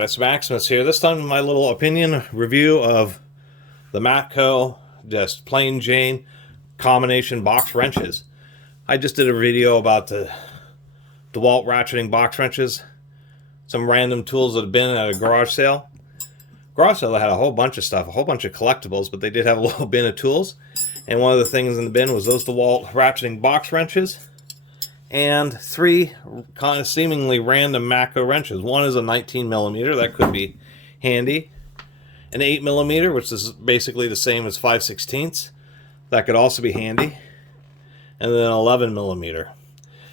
Catus, Maximus here. This time my little opinion review of the Matco, just plain Jane combination box wrenches. I just did a video about the DeWalt ratcheting box wrenches. Some random tools that have been at a garage sale. Garage sale had a whole bunch of stuff, a whole bunch of collectibles, but they did have a little bin of tools. And one of the things in the bin was those DeWalt ratcheting box wrenches. And three kind of seemingly random Matco wrenches. One is a 19mm, that could be handy. An 8mm, which is basically the same as 5/16, that could also be handy. And then an 11mm.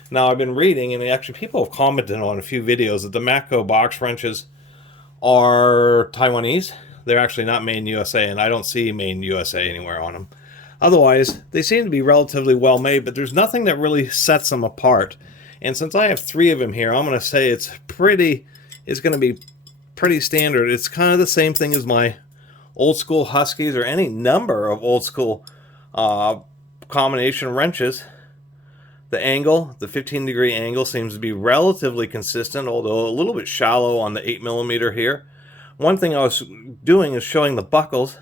Now I've been reading, and actually people have commented on a few videos that the Matco box wrenches are Taiwanese. They're actually not made in USA, and I don't see made in USA anywhere on them. Otherwise, they seem to be relatively well made, but there's nothing that really sets them apart. And since I have three of them here, I'm going to say it's going to be pretty standard. It's kind of the same thing as my old school Huskies or any number of old school combination wrenches. The angle, the 15-degree angle, seems to be relatively consistent, although a little bit shallow on the 8mm here. One thing I was doing is showing the buckles.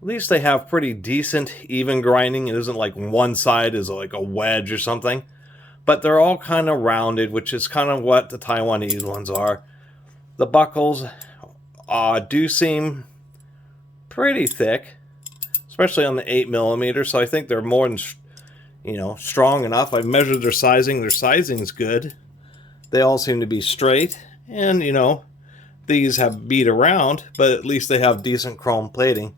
At least they have pretty decent even grinding. It isn't like one side is like a wedge or something. But they're all kind of rounded, which is kind of what the Taiwanese ones are. The buckles do seem pretty thick, especially on the 8mm. So I think they're more than, strong enough. I've measured their sizing. Their sizing is good. They all seem to be straight. And, these have beat around, but at least they have decent chrome plating.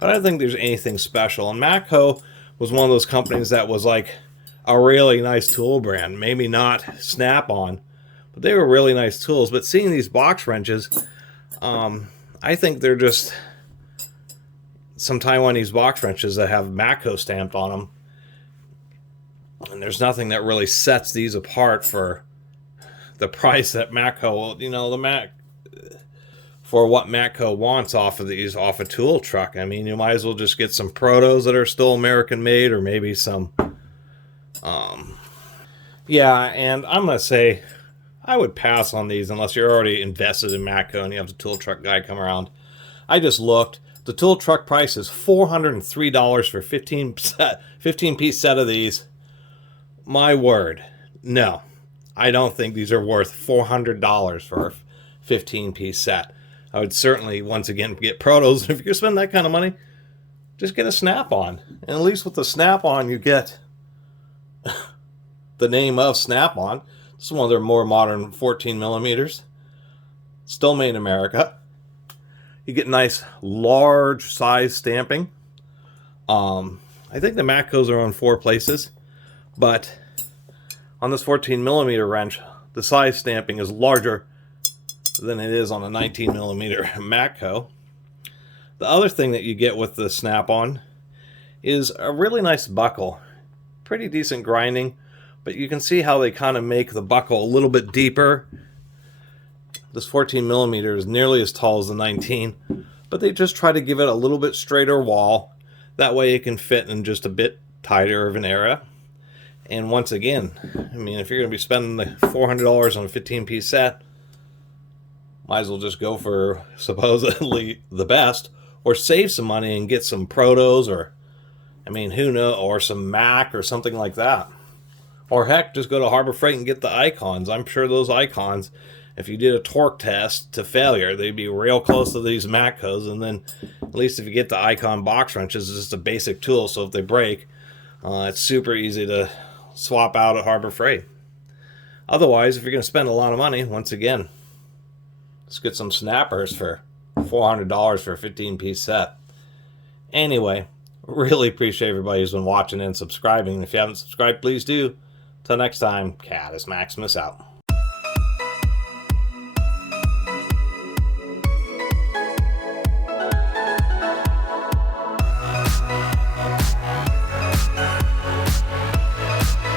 But I don't think there's anything special. And Matco was one of those companies that was like a really nice tool brand. Maybe not SnapOn, but they were really nice tools. But seeing these box wrenches, I think they're just some Taiwanese box wrenches that have Matco stamped on them. And there's nothing that really sets these apart for the price that Matco, for what Matco wants off of these, off a tool truck. I mean, you might as well just get some Protos that are still American made, or maybe some, yeah, and I'm going to say I would pass on these unless you're already invested in Matco and you have the tool truck guy come around. I just looked. The tool truck price is $403 for 15-piece set of these. My word. No, I don't think these are worth $400 for a 15-piece set. I would certainly, once again, get Protos. If you're going to spend that kind of money, just get a SnapOn. And at least with the SnapOn, you get the name of SnapOn. This is one of their more modern 14mm. Still made in America. You get nice, large size stamping. I think the Matcos are on 4 places. But on this 14mm wrench, the size stamping is larger than it is on a 19mm Matco. The other thing that you get with the SnapOn is a really nice buckle. Pretty decent grinding, but you can see how they kind of make the buckle a little bit deeper. This 14mm is nearly as tall as the 19, but they just try to give it a little bit straighter wall. That way it can fit in just a bit tighter of an area. And once again, I mean, if you're going to be spending the $400 on a 15-piece set, might as well just go for supposedly the best, or save some money and get some Protos, or, I mean, who knows, or some Mac or something like that. Or heck, just go to Harbor Freight and get the icons. I'm sure those icons, if you did a torque test to failure, they'd be real close to these Matcos. And then at least if you get the icon box wrenches, it's just a basic tool, so if they break, it's super easy to swap out at Harbor Freight. Otherwise, if you're going to spend a lot of money, once again, let's get some snappers for $400 for a 15-piece set. Anyway, really appreciate everybody who's been watching and subscribing. If you haven't subscribed, please do. Till next time, Catus Maximus out.